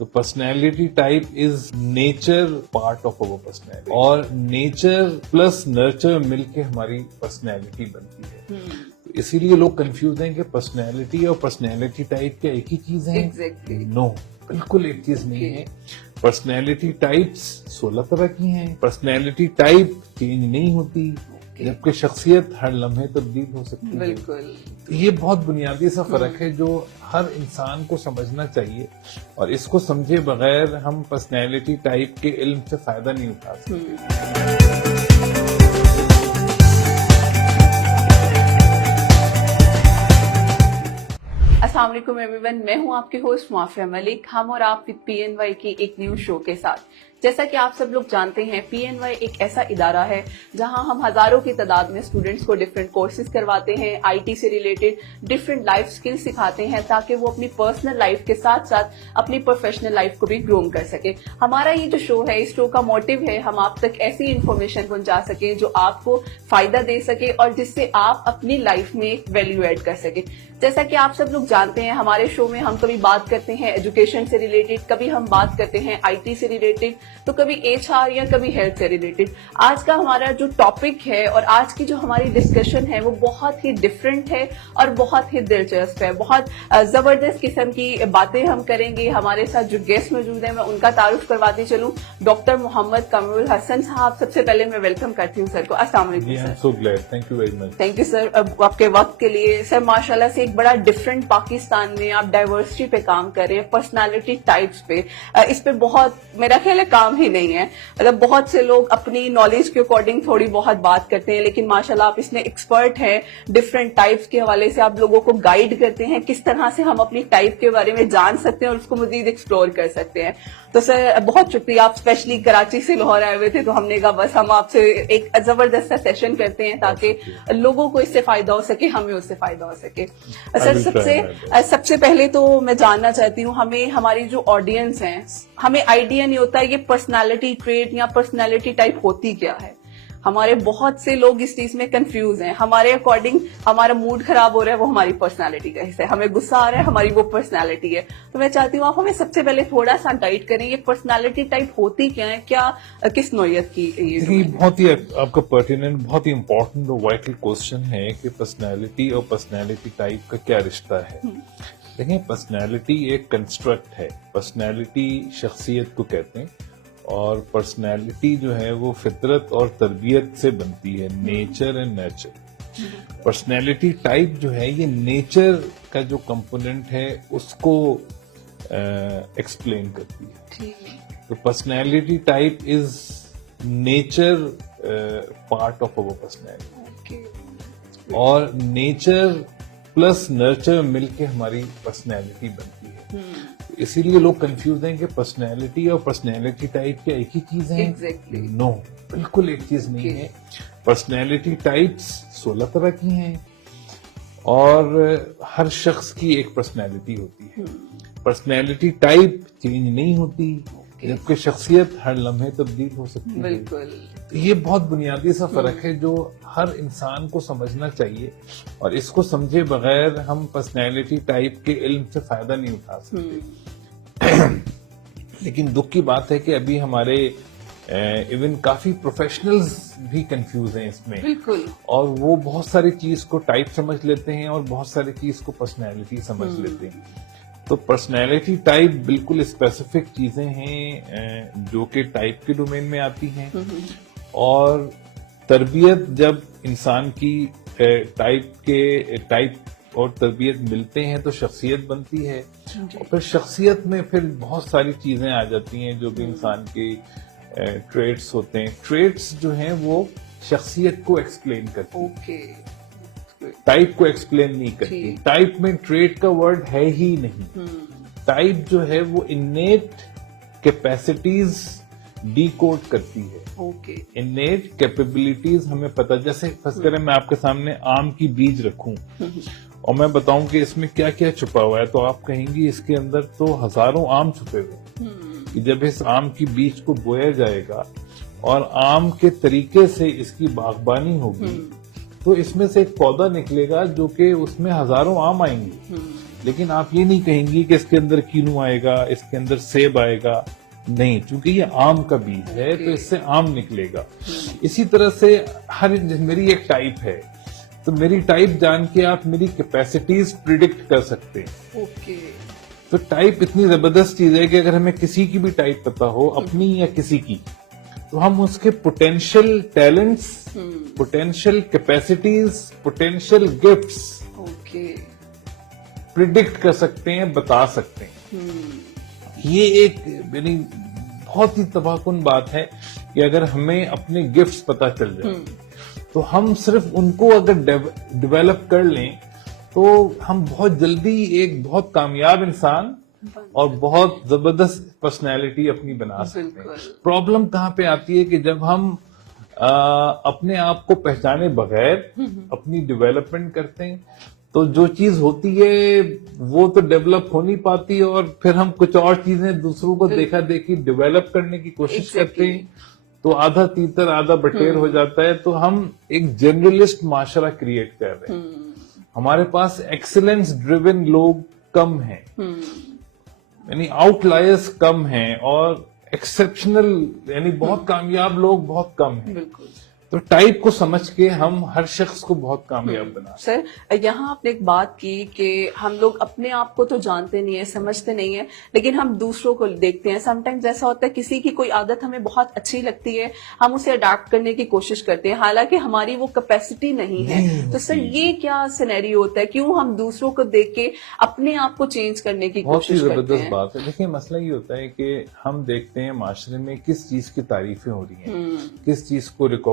تو personality type is nature part of over personality, اور nature plus nurture مل کے ہماری پرسنالٹی بنتی ہے. اسی لیے لوگ کنفیوز ہیں کہ پرسنالٹی اور پرسنالٹی ٹائپ کیا ایک ہی چیز ہے؟ نو، بالکل ایک چیز نہیں ہے. پرسنالٹی ٹائپس 16 طرح کی ہیں. پرسنالٹی ٹائپ چینج نہیں ہوتی، جبکہ شخصیت ہر لمحے تبدیل ہو سکتی ہے. بالکل، یہ بہت بنیادی سا فرق ہے جو ہر انسان کو سمجھنا چاہیے، اور اس کو سمجھے بغیر ہم پرسنالٹی ٹائپ کے علم سے فائدہ نہیں اٹھا سکتے. السلام علیکم ایوری ون، میں ہوں آپ کے ہوسٹ معافیہ ملک. ہم اور آپ PNY کی ایک نیو شو کے ساتھ. جیسا کہ آپ سب لوگ جانتے ہیں، PNY ایک ایسا ادارہ ہے جہاں ہم ہزاروں کی تعداد میں اسٹوڈنٹس کو ڈفرینٹ کورسز کرواتے ہیں، IT سے ریلیٹڈ ڈفرینٹ لائف اسکل سکھاتے ہیں تاکہ وہ اپنی پرسنل لائف کے ساتھ ساتھ اپنی پروفیشنل لائف کو بھی گروم کر سکے. ہمارا یہ جو شو ہے، اس شو کا موٹیو ہے ہم آپ تک ایسی انفارمیشن پہنچا سکیں جو آپ کو فائدہ دے سکے اور جس سے آپ اپنی لائف میں ویلیو ایڈ کر سکیں. جیسا کہ آپ سب لوگ جانتے ہیں، ہمارے شو میں ہم کبھی بات کرتے ہیں ایجوکیشن سے ریلیٹڈ، کبھی ہم بات کرتے ہیں IT سے ریلیٹڈ، تو کبھی HR یا کبھی ہیلتھ سے ریلیٹڈ. آج کا ہمارا جو ٹاپک ہے اور آج کی جو ہماری ڈسکشن ہے وہ بہت ہی ڈفرینٹ ہے اور بہت ہی دلچسپ ہے. بہت زبردست قسم کی باتیں ہم کریں گے. ہمارے ساتھ جو گیسٹ موجود ہیں میں ان کا تعارف کرواتی چلوں. ڈاکٹر محمد قمر الحسن صاحب، سب سے پہلے میں ویلکم کرتی ہوں سر کو. السلام علیکم sir. So glad, thank you very much. Thank you sir آپ کے وقت کے لیے. سر ماشاء اللہ سے ایک بڑا ڈفرینٹ پاکستان میں آپ ڈائیورسٹی پہ کام کر رہے ہیں، پرسنالٹی ٹائپس پہ. اس پہ بہت میرا خیال ہے کام ہی نہیں ہے. مطلب بہت سے لوگ اپنی نالج کے اکارڈنگ تھوڑی بہت بات کرتے ہیں، لیکن ماشاءاللہ آپ اس میں ایکسپرٹ ہیں. ڈفرینٹ ٹائپس کے حوالے سے آپ لوگوں کو گائیڈ کرتے ہیں کس طرح سے ہم اپنی ٹائپ کے بارے میں جان سکتے ہیں اور اس کو مزید ایکسپلور کر سکتے ہیں. تو سر بہت شکریہ. آپ اسپیشلی کراچی سے لاہور آئے ہوئے تھے تو ہم نے کہا بس ہم آپ سے ایک زبردست سا سیشن کرتے ہیں تاکہ لوگوں کو اس سے فائدہ ہو سکے، ہمیں اس سے فائدہ ہو سکے. سر سب سے پہلے تو میں جاننا چاہتی ہوں، ہمیں ہماری جو آڈینس ہیں ہمیں آئیڈیا نہیں ہوتا یہ پرسنالٹی ٹریٹ یا پرسنالٹی ٹائپ ہوتی کیا ہے. ہمارے بہت سے لوگ اس چیز میں کنفیوز ہیں. ہمارے اکارڈنگ ہمارا موڈ خراب ہو رہا ہے وہ ہماری پرسنالٹی کا حصہ ہے، ہمیں غصہ آ رہا ہے ہماری وہ پرسنالٹی ہے. تو میں چاہتی ہوں آپ ہمیں سب سے پہلے تھوڑا سا گائیڈ کریں یہ پرسنالٹی ٹائپ ہوتی کیا ہے، کیا کس نوعیت کی یہ بہت ہی آپ کا پرٹیننٹ بہت ہی امپورٹنٹ اور وائٹل کوشچن ہے کہ پرسنالٹی اور پرسنالٹی ٹائپ کا کیا رشتہ ہے. دیکھیں، پرسنالٹی ایک کنسٹرکٹ ہے. پرسنالٹی شخصیت کو کہتے ہیں، اور پرسنالٹی جو ہے وہ فطرت اور تربیت سے بنتی ہے، nature and nature. Personality type جو ہے یہ نیچر کا جو کمپوننٹ ہے اس کو ایکسپلین کرتی ہے. تو personality type is nature part of over personality, اور نیچر پلس نرچر مل کے ہماری پرسنالٹی بنتی ہے. اسی لیے لوگ کنفیوز ہیں کہ پرسنالٹی اور پرسنالٹی ٹائپ کیا ایک ہی چیز ہے؟ نو، بالکل ایک چیز نہیں ہے. پرسنالٹی ٹائپس 16 طرح کی ہیں، اور ہر شخص کی ایک پرسنالٹی ہوتی ہے. پرسنالٹی ٹائپ چینج نہیں ہوتی، جبکہ شخصیت ہر لمحے تبدیل ہو سکتی ہے. بالکل. یہ بہت بنیادی سا فرق ہے جو ہر انسان کو سمجھنا چاہیے، اور اس کو سمجھے بغیر ہم پرسنالٹی ٹائپ کے علم سے فائدہ نہیں اٹھا سکتے. لیکن دکھ کی بات ہے کہ ابھی ہمارے ایون کافی پروفیشنلز بھی کنفیوز ہیں اس میں. بالکل. اور وہ بہت ساری چیز کو ٹائپ سمجھ لیتے ہیں اور بہت ساری چیز کو پرسنالٹی سمجھ لیتے ہیں. تو پرسنالٹی ٹائپ بالکل اسپیسیفک چیزیں ہیں جو کہ ٹائپ کے ڈومین میں آتی ہیں، اور تربیت جب انسان کی ٹائپ اور تربیت ملتے ہیں تو شخصیت بنتی ہے. اور پھر شخصیت میں پھر بہت ساری چیزیں آ جاتی ہیں جو بھی انسان کے ٹریٹس ہوتے ہیں. ٹریٹس جو ہیں وہ شخصیت کو ایکسپلین کرتی ہیں، ٹائپ کو ایکسپلین نہیں کرتی. ٹائپ میں ٹریٹ کا ورڈ ہے ہی نہیں. ٹائپ جو ہے وہ انیٹ کیپیسٹیز ڈی کوڈ کرتی ہے. انیٹ کیپیبلٹیز ہمیں پتہ، جیسے فرض کریں میں آپ کے سامنے آم کی بیج رکھوں اور میں بتاؤں کہ اس میں کیا کیا چھپا ہوا ہے، تو آپ کہیں گی اس کے اندر تو ہزاروں آم چھپے ہوئے ہیں. جب اس آم کی بیج کو بویا جائے گا اور آم کے طریقے سے اس کی باغبانی ہوگی تو اس میں سے ایک پودا نکلے گا جو کہ اس میں ہزاروں آم آئیں گے. لیکن آپ یہ نہیں کہیں گی کہ اس کے اندر کینو آئے گا، اس کے اندر سیب آئے گا، نہیں، چونکہ یہ آم کا بیج ہے تو اس سے آم نکلے گا. اسی طرح سے میری ایک ٹائپ ہے، تو میری ٹائپ جان کے آپ میری کیپیسٹیز پریڈکٹ کر سکتے ہیں. اوکے. تو ٹائپ اتنی زبردست چیز ہے کہ اگر ہمیں کسی کی بھی ٹائپ پتا ہو، اپنی یا کسی کی، تو ہم اس کے potential talents, potential capacities, potential gifts predict کر سکتے ہیں، بتا سکتے ہیں. یہ ایک یعنی بہت ہی تباہ کن بات ہے کہ اگر ہمیں اپنے گفٹس پتا چل جائے تو ہم صرف ان کو اگر ڈیولپ کر لیں تو ہم بہت جلدی ایک بہت کامیاب انسان اور بہت زبردست پرسنالٹی اپنی بنا سکتے ہیں. پرابلم کہاں پہ آتی ہے کہ جب ہم اپنے آپ کو پہچانے بغیر اپنی ڈیولپمنٹ کرتے ہیں تو جو چیز ہوتی ہے وہ تو ڈیولپ ہو نہیں پاتی، اور پھر ہم کچھ اور چیزیں دوسروں کو دیکھا دیکھی ڈیولپ کرنے کی کوشش کرتے ہیں تو آدھا تیتر آدھا بٹیر ہو جاتا ہے. تو ہم ایک جنرلسٹ معاشرہ کریٹ کر رہے ہیں. ہمارے پاس ایکسلنس ڈریون لوگ کم ہیں، یعنی آؤٹ لائرز کم ہیں، اور ایکسپشنل یعنی بہت کامیاب لوگ بہت کم ہیں. تو ٹائپ کو سمجھ کے ہم ہر شخص کو بہت کامیاب بنا. سر یہاں آپ نے ایک بات کی کہ ہم لوگ اپنے آپ کو تو جانتے نہیں ہیں، سمجھتے نہیں ہیں، لیکن ہم دوسروں کو دیکھتے ہیں. سم ٹائمز ایسا ہوتا ہے کسی کی کوئی عادت ہمیں بہت اچھی لگتی ہے، ہم اسے اڈاپٹ کرنے کی کوشش کرتے ہیں حالانکہ ہماری وہ کیپیسٹی نہیں ہے. تو سر یہ کیا سینیریو ہوتا ہے، کیوں ہم دوسروں کو دیکھ کے اپنے آپ کو چینج کرنے کی بہت ہی کوشش کرتے زبردست ہیں؟ بات ہے. دیکھیں مسئلہ یہ ہوتا ہے کہ ہم دیکھتے ہیں معاشرے میں کس چیز کی تعریفیں ہو رہی ہیں، کس چیز کو ریکگنائز